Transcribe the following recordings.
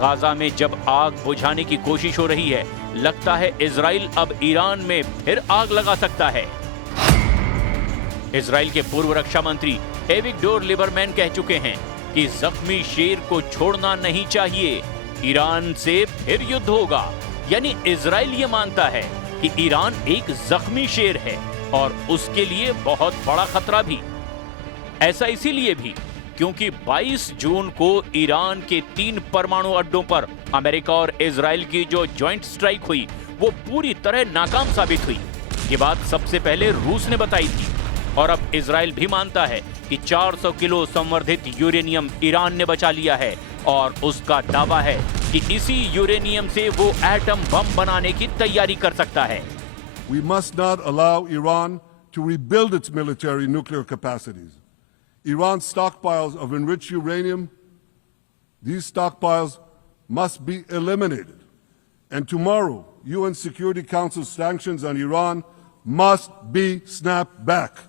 Gaza में जब आग बुझाने की कोशिश हो रही है, लगता है इजराइल अब ईरान में फिर आग लगा सकता है। इजराइल के पूर्व रक्षा मंत्री एविगडोर लिबरमैन कह चुके हैं कि जख्मी शेर को छोड़ना नहीं चाहिए, ईरान से फिर युद्ध होगा। यानी इजराइल ये मानता है कि ईरान एक जख्मी शेर है और उसके लिए बहुत बड़ा खतरा भी। ऐसा इसीलिए भी क्योंकि 22 जून को ईरान के 3 परमाणु अड्डों पर अमेरिका और इजराइल की जो ज्वाइंट स्ट्राइक हुई वो पूरी तरह नाकाम साबित हुई। ये बात सबसे पहले रूस ने बताई थी और अब इजराइल भी मानता है कि 400 किलो संवर्धित यूरेनियम ईरान ने बचा लिया है और उसका दावा है कि इसी यूरेनियम से वो एटम बम बनाने की तैयारी कर सकता है। We must not allow Iran to rebuild its military nuclear capacities. Iran's stockpiles of enriched uranium, these stockpiles must be eliminated. And tomorrow, UN Security Council sanctions on Iran must be snapped back.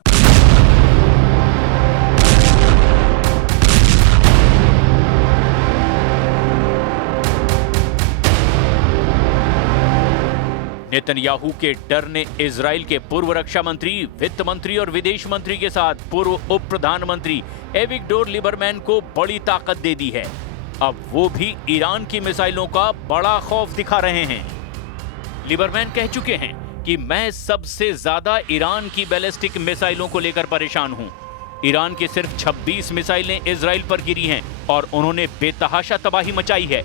Netanyahu के डर ने Israel के पूर्व रक्षा मंत्री, वित्त मंत्री और विदेश मंत्री के साथ पूर्व उप प्रधानमंत्री एविगडोर लिबरमैन को बड़ी ताकत दे दी है। अब वो भी ईरान की मिसाइलों का बड़ा खौफ दिखा रहे हैं। लिबरमैन कह चुके हैं कि मैं सबसे ज्यादा ईरान की बैलिस्टिक मिसाइलों को लेकर परेशान हूं। ईरान की सिर्फ 26 मिसाइलें इजराइल पर गिरी हैं और उन्होंने बेतहाशा तबाही मचाई है।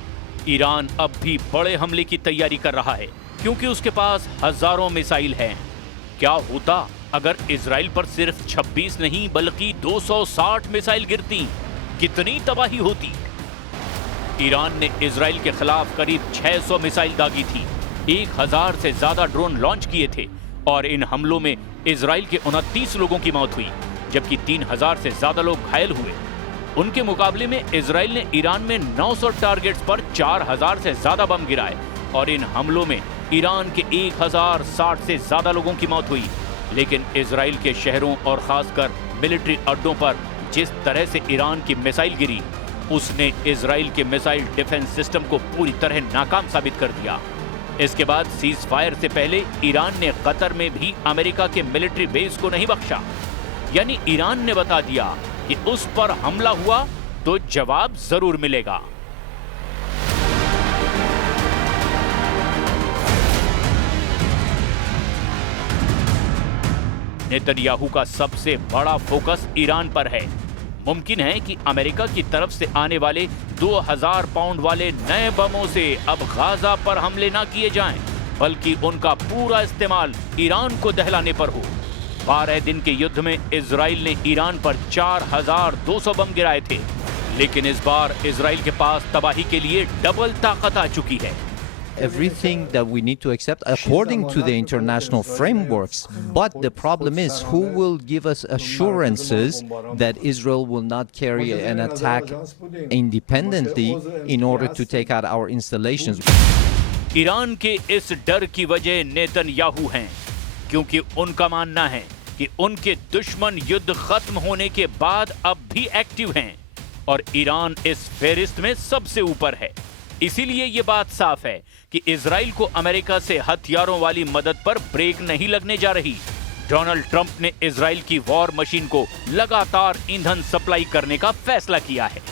ईरान अब भी बड़े हमले की तैयारी कर रहा है क्योंकि उसके पास हजारों मिसाइल हैं। क्या होता अगर इजराइल पर सिर्फ 26 नहीं बल्कि 260 मिसाइल गिरती? कितनी तबाही होती। ईरान ने इजराइल के खिलाफ करीब 600 मिसाइल दागी थी, 1000 से ज्यादा ड्रोन लॉन्च किए थे और इन हमलों में इजराइल के 29 लोगों की मौत हुई जबकि 3000 से ज्यादा लोग घायल हुए। उनके मुकाबले में इजराइल ने ईरान में 900 टारगेट्स पर 4000 से ज्यादा बम गिराए और इन हमलों में ईरान के 1060 से ज्यादा लोगों की मौत हुई। लेकिन इजराइल के शहरों और खासकर मिलिट्री अड्डों पर जिस तरह से ईरान की मिसाइल गिरी, उसने इजराइल के मिसाइल डिफेंस सिस्टम को पूरी तरह नाकाम साबित कर दिया। इसके बाद सीज फायर से पहले ईरान ने कतर में भी अमेरिका के मिलिट्री बेस को नहीं बख्शा। यानी ईरान ने बता दिया कि उस पर हमला हुआ तो जवाब जरूर मिलेगा। नेतन्याहू का सबसे बड़ा फोकस ईरान पर है। मुमकिन है कि अमेरिका की तरफ से आने वाले 2000 पाउंड वाले नए बमों से अब गाजा पर हमले ना किए जाएं, बल्कि उनका पूरा इस्तेमाल ईरान को दहलाने पर हो। 12 दिन के युद्ध में इजराइल ने ईरान पर 4200 बम गिराए थे, लेकिन इस बार इजराइल के पास तबाही के लिए डबल ताकत आ चुकी है। Everything that we need to accept according to the international frameworks. But the problem is, who will give us assurances that Israel will not carry an attack independently in order to take out our installations? Iran के इस डर की वजह Netanyahu हैं, क्योंकि उनका मानना है कि उनके दुश्मन युद्ध खत्म होने के बाद अब भी एक्टिव हैं और ईरान इस फेहरिस्त में सबसे ऊपर है। इसीलिए ये बात साफ है कि इजराइल को अमेरिका से हथियारों वाली मदद पर ब्रेक नहीं लगने जा रही। डोनाल्ड ट्रंप ने इजराइल की वॉर मशीन को लगातार ईंधन सप्लाई करने का फैसला किया है।